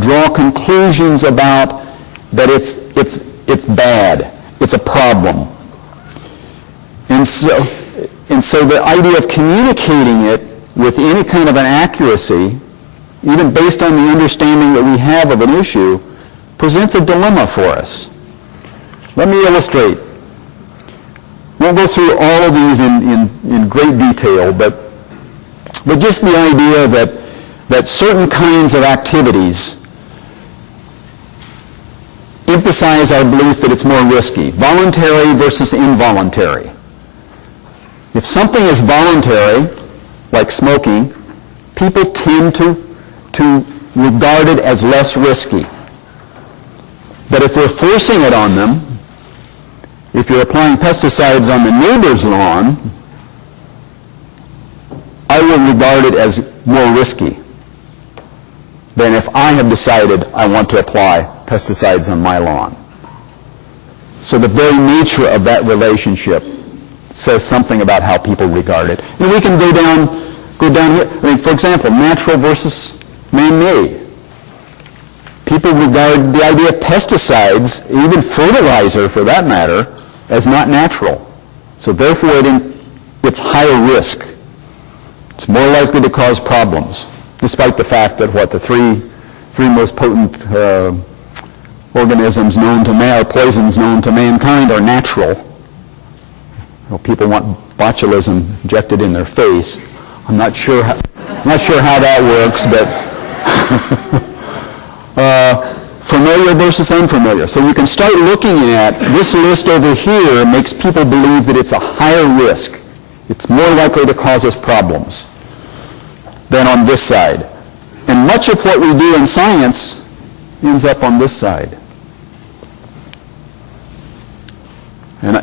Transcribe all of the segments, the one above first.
draw conclusions about that it's bad, it's a problem. And so the idea of communicating it with any kind of an accuracy, even based on the understanding that we have of an issue, presents a dilemma for us. Let me illustrate. We'll go through all of these in great detail, but just the idea that certain kinds of activities emphasize our belief that it's more risky, voluntary versus involuntary. If something is voluntary, like smoking, people tend to regard it as less risky. But if we're forcing it on them, if you're applying pesticides on the neighbor's lawn, I will regard it as more risky than if I have decided I want to apply pesticides on my lawn. So the very nature of that relationship says something about how people regard it. And we can go down here. I mean, for example, natural versus man-made. People regard the idea of pesticides, even fertilizer for that matter, as not natural. So therefore it's higher risk. It's more likely to cause problems, despite the fact that the three most potent organisms known to man, or poisons known to mankind, are natural. Well, people want botulism injected in their face. I'm not sure how that works, but familiar versus unfamiliar. So you can start looking at this list over here makes people believe that it's a higher risk. It's more likely to cause us problems than on this side. And much of what we do in science ends up on this side. And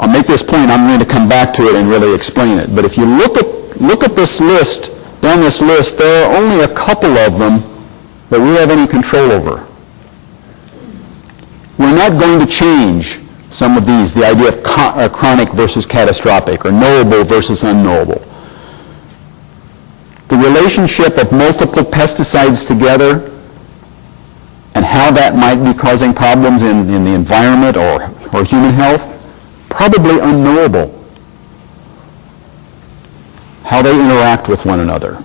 I'll make this point. I'm going to come back to it and really explain it. But if you look at this list, down this list, there are only a couple of them that we have any control over. We're not going to change some of these, the idea of chronic versus catastrophic, or knowable versus unknowable. The relationship of multiple pesticides together and how that might be causing problems in the environment or human health, probably unknowable. How they interact with one another.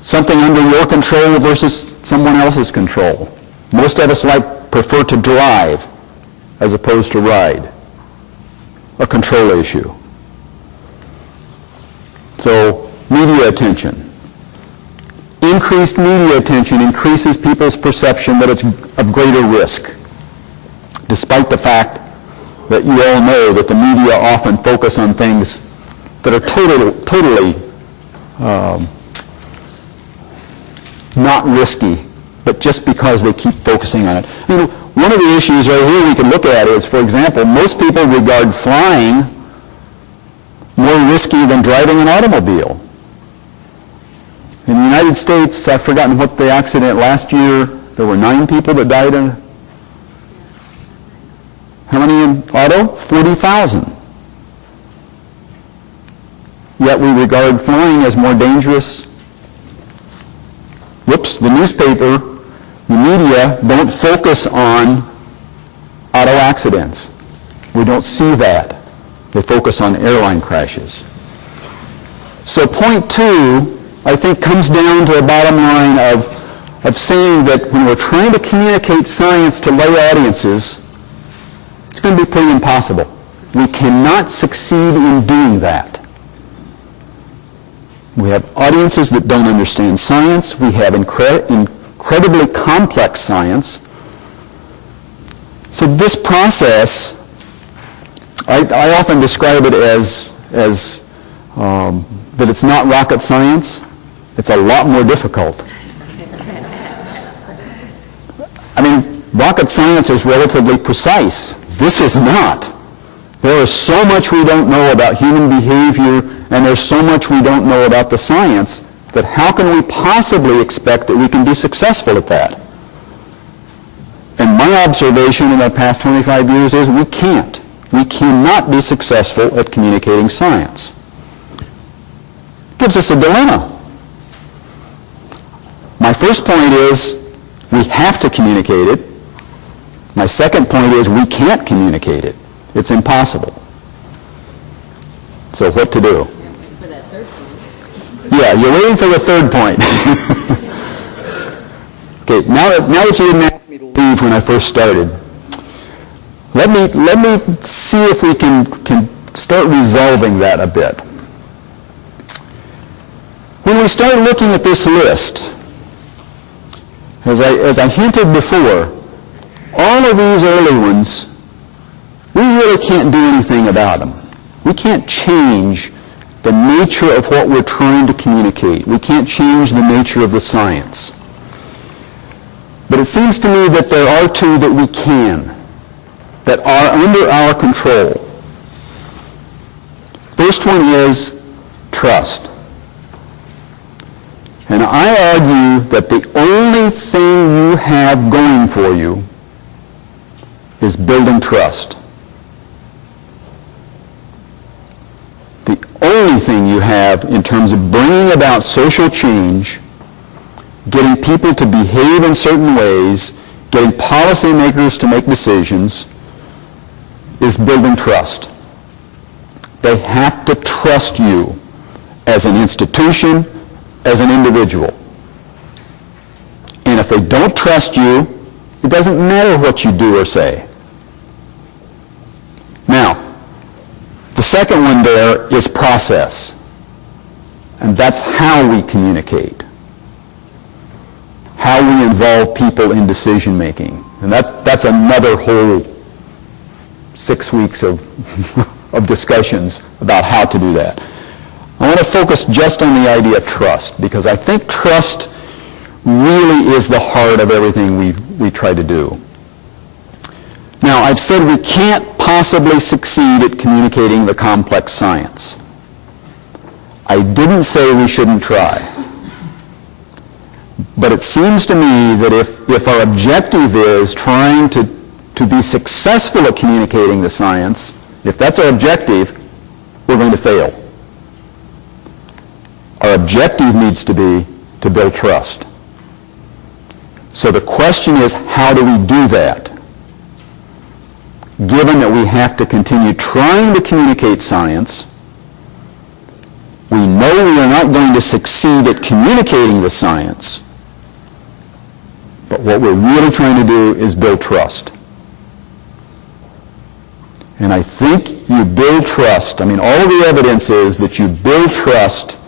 Something under your control versus someone else's control. Most of us prefer to drive as opposed to ride. A control issue. So, media attention. Increased media attention increases people's perception that it's of greater risk, despite the fact that you all know that the media often focus on things that are totally not risky, but just because they keep focusing on it. I mean, one of the issues right here we can look at is, for example, most people regard flying more risky than driving an automobile. In the United States, I've forgotten what the accident last year, there were 9 people that died in. How many in auto? 40,000. Yet we regard flying as more dangerous. Whoops, the newspaper, the media don't focus on auto accidents. We don't see that. They focus on airline crashes. So point 2, I think, comes down to a bottom line of saying that when we're trying to communicate science to lay audiences, it's going to be pretty impossible. We cannot succeed in doing that. We have audiences that don't understand science. We have incredibly complex science. So this process, I often describe it as that it's not rocket science. It's a lot more difficult. I mean, rocket science is relatively precise. This is not. There is so much we don't know about human behavior, and there's so much we don't know about the science, that how can we possibly expect that we can be successful at that? And my observation in the past 25 years is we can't. We cannot be successful at communicating science. It gives us a dilemma. My first point is we have to communicate it. My second point is we can't communicate it. It's impossible. So what to do? For that third point. Yeah, you're waiting for the third point. Okay, now that you didn't ask me to leave when I first started, let me see if we can start resolving that a bit. When we start looking at this list, as I hinted before, all of these early ones, we really can't do anything about them. We can't change the nature of what we're trying to communicate. We can't change the nature of the science. But it seems to me that there are two that we can, that are under our control. First one is trust. And I argue that the only thing you have going for you is building trust. The only thing you have in terms of bringing about social change, getting people to behave in certain ways, getting policymakers to make decisions, is building trust. They have to trust you as an institution, as an individual. And if they don't trust you, it doesn't matter what you do or say. Now, the second one there is process. And that's how we communicate, how we involve people in decision making. And that's another whole 6 weeks of, of discussions about how to do that. I want to focus just on the idea of trust, because I think trust really is the heart of everything we try to do. Now, I've said we can't possibly succeed at communicating the complex science. I didn't say we shouldn't try. But it seems to me that if our objective is trying to be successful at communicating the science, if that's our objective, we're going to fail. Our objective needs to be to build trust. So the question is, how do we do that? Given that we have to continue trying to communicate science, we know we are not going to succeed at communicating the science, but what we're really trying to do is build trust. And I think you build trust. I mean, all of the evidence is that you build trust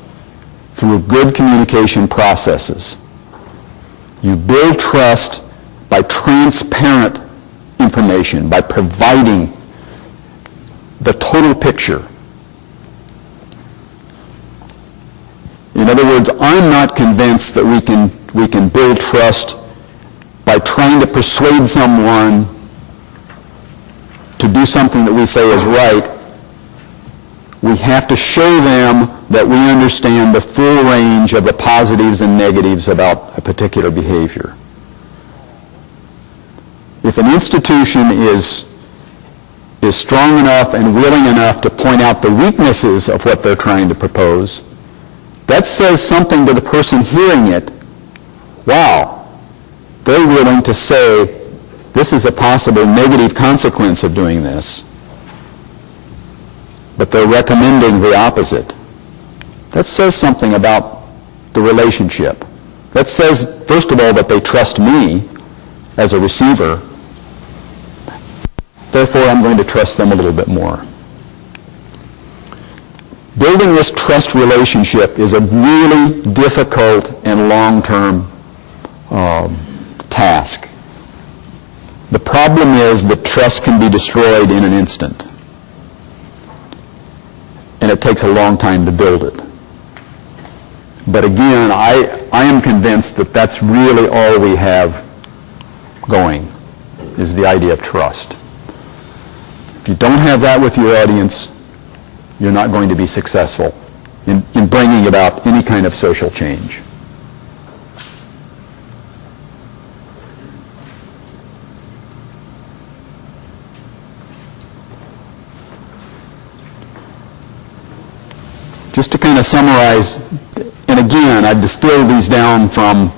through good communication processes. You build trust by transparent information, by providing the total picture. In other words, I'm not convinced that we can build trust by trying to persuade someone to do something that we say is right. We have to show them that we understand the full range of the positives and negatives about a particular behavior. If an institution is strong enough and willing enough to point out the weaknesses of what they're trying to propose, that says something to the person hearing it. Wow, they're willing to say, this is a possible negative consequence of doing this, but they're recommending the opposite. That says something about the relationship. That says, first of all, that they trust me as a receiver. Therefore, I'm going to trust them a little bit more. Building this trust relationship is a really difficult and long-term task. The problem is that trust can be destroyed in an instant. And it takes a long time to build it. But again, I am convinced that that's really all we have going, is the idea of trust. If you don't have that with your audience, you're not going to be successful in bringing about any kind of social change. Just to kind of summarize, and again, I've distilled these down from